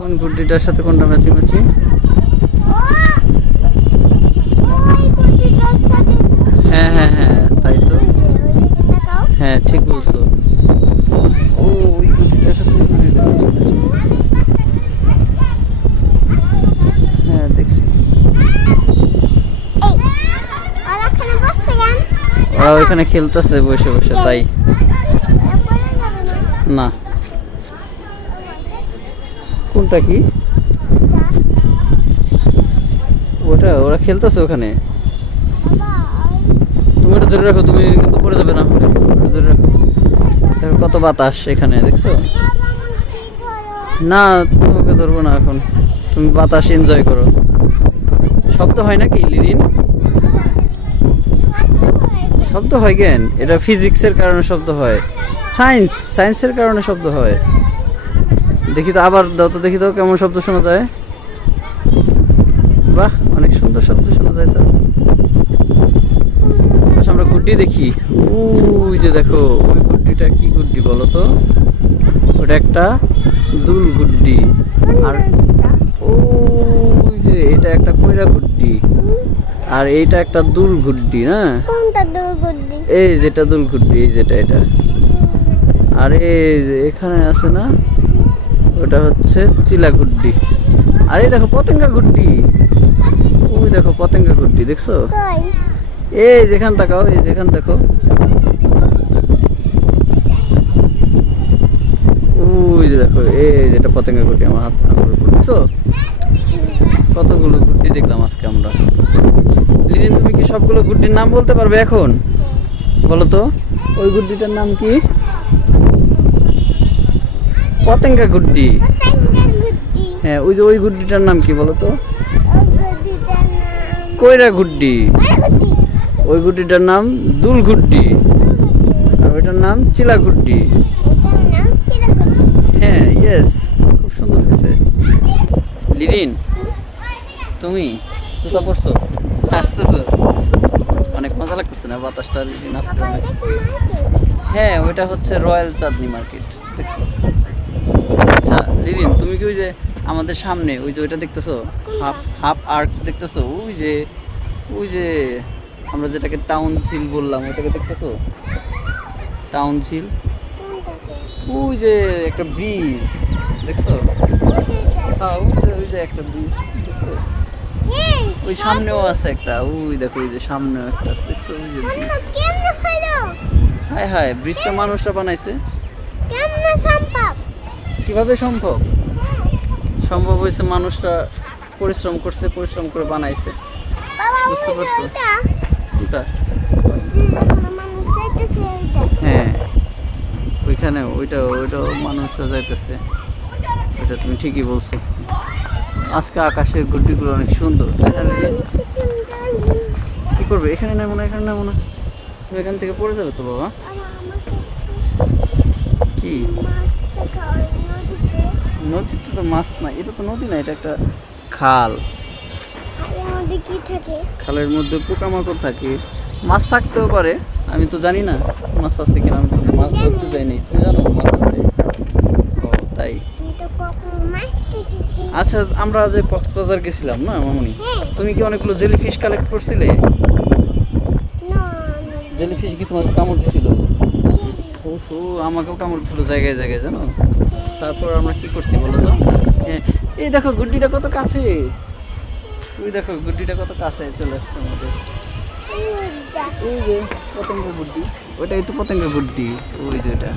কোন গুড্ডিটার সাথে কোনটা ম্যাচিং ম্যাচিং হ্যাঁ হ্যাঁ হ্যাঁ তাই তো। হ্যাঁ ঠিক বলছো। ও, ওই হ্যাঁ দেখছি। ওরা ওইখানে খেলতেছে বসে বসে, তাই। না। কোনটা কি? ওটা, ওরা খেলতেছে ওখানে। তুমি ওটা ধরে রাখো, তুমি কিন্তু পড়ে যাবে না। ধরে রাখো। কত বাতাস এখানে, দেখছ? না, তোমাকে ধরবো না এখন। তুমি বাতাস এনজয় করো। শব্দ হয় নাকি লিরিন শব্দ হয় কেন? এটা ফিজিক্সের কারণে শব্দ হয়। সায়েন্স সায়েন্সের কারণে শব্দ হয়। দেখি তো আবার দাও তো দেখি তো কেমন শব্দ শোনা যায়। বাহ অনেক সুন্দর শব্দ শোনা যায় তো। আচ্ছা, আমরা গুড্ডি দেখি। ওই যে দেখো ওই গুড্ডিটা কি গুড্ডি বলো তো? ওটা একটা দুল গুড্ডি। আর ওই যে এটা একটা কইরা গুড্ডি। আর এইটা একটা দুল গুড্ডি না? এই যেটা দুল গুড্ডি এই যেটা এটা। আর এই যে এখানে আছে না ওটা হচ্ছে চিলা গুড্ডি আর এই দেখো পতেঙ্গা গুড্ডি। ওই দেখো পতেঙ্গা গুড্ডি দেখছ? এই যেখান তাকাও এই যেখান দেখো। ওই যে দেখো এই যেটা পতেঙ্গা গুড্ডি আমার হাত দেখছ? কতগুলো গুড্ডি দেখলাম আজকে আমরা। লিনিন তুমি কি সবগুলো গুড্ডির নাম বলতে পারবে এখন? বলো তো ওই গুড্ডিটার নাম কি? পতেঙ্গা গুড্ডি। হ্যাঁ ওই যে ওই গুড্ডিটার নাম কি বলো তো? কইরা গুড্ডি। ওই গুড্ডিটার নাম দুল গুড্ডি। আর ওইটার নাম চিলা গুড্ডি। হ্যাঁ ইয়েস খুব সুন্দর হয়েছে। লিরিন তুমি জুতা পরছো? আসতেছো। অনেক মজা লাগতেছে না বাতাসটা লিরিন মার্কেট? হ্যাঁ ওইটা হচ্ছে রয়্যাল চাঁদনি মার্কেট দেখছ? লিরিন তুমি কি ওই যে আমাদের সামনে, ওই যে ওইটা দেখতেছো? হাফ হাফ আর্ক দেখতেছো? ওই যে ওই যে আমরা যেটাকে টাউন ঝিল বললাম, ওইটাকে দেখতেছো? টাউন ঝিল ওই যে একটা ব্রিজ দেখছ? হ্যাঁ ওই যে একটা ব্রিজ ওই সামনেও আছে একটা, ওই দেখো, ওই যে সামনেও একটা দেখছ? ওই যে ব্রিজ হায় হায় ব্রিজটা মানুষরা বানাইছে। কেমনে সম্ভব? কীভাবে সম্ভব? সম্ভব হয়েছে মানুষরা পরিশ্রম করছে পরিশ্রম করে বানাইছে। বুঝতে পারছ? ওইটা কোনটা যে মানুষ যাইতেছে ওইটা হ্যাঁ। ওইখানে ওইটা ওইটাও মানুষরা যাইতেছে। ওইটা তুমি ঠিকই বলছো। আজকে আকাশের গুড্ডিগুলো অনেক সুন্দর কি করবে? এখানে নেব না এখানে নেব না। তুমি এখান থেকে পড়ে যাবে তো বাবা? কি? নদীতে তো মাছ না এটা তো নদী না এটা একটা খাল। খালের মধ্যে পোকামাকড় থাকে। মাছ থাকতেও পারে আমি তো জানি না মাছ আছে কিনা আমি তো মাছ ধরতে যাইনি তুমি জানো মাছ আছে? ও তাই। আচ্ছা আমরা যে কক্সবাজার গেছিলাম না মামনি? হ্যাঁ। তুমি কি অনেকগুলো জেলিফিশ কালেক্ট করছিলে? জেলিফিশ কি তোমাকে কামড় দিছিল? ও ও আমাকেও কামড় ছিল জায়গায় জায়গায় জানো? তারপর আমরা কি করছি বলো তো? হ্যাঁ, এই দেখো গুড্ডিটা কত কাছে। ওই দেখো গুড্ডিটা কত কাছে চলে আসছে আমাদের। ওই যে পতঙ্গ গুড্ডি। ওটাই তো পতঙ্গ গুড্ডি ওই যে ওটা।